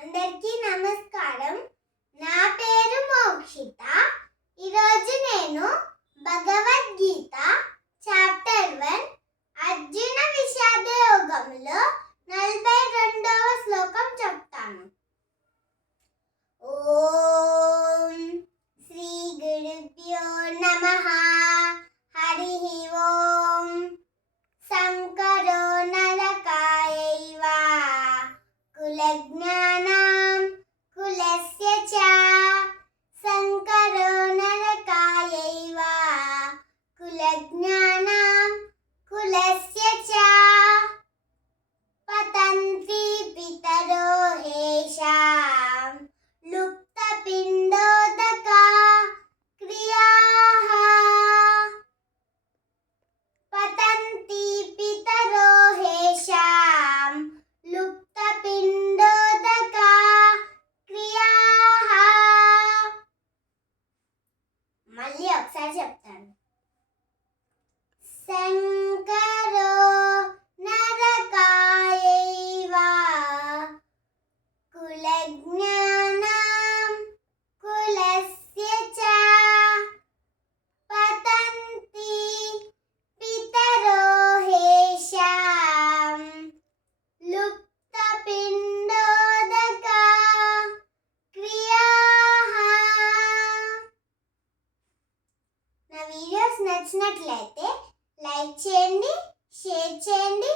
అందరికీ నమస్కారం. నా పేరు మోక్షిత. ఈరోజు నేను భగవద్గీత చాప్టర్ వన్ అర్జున విషాద యోగంలో నలభై రెండవ శ్లోకం చెప్తాను. ఓం శ్రీ గురుభ్యో నమ. హరి ఓం. శంకరో మళ్ళీ ఒకసారి చెప్తాను. శంకరో నరకాయైవ కులజ్ఞా నచ్చినట్లయితే లైక్ చేయండి షేర్ చేయండి.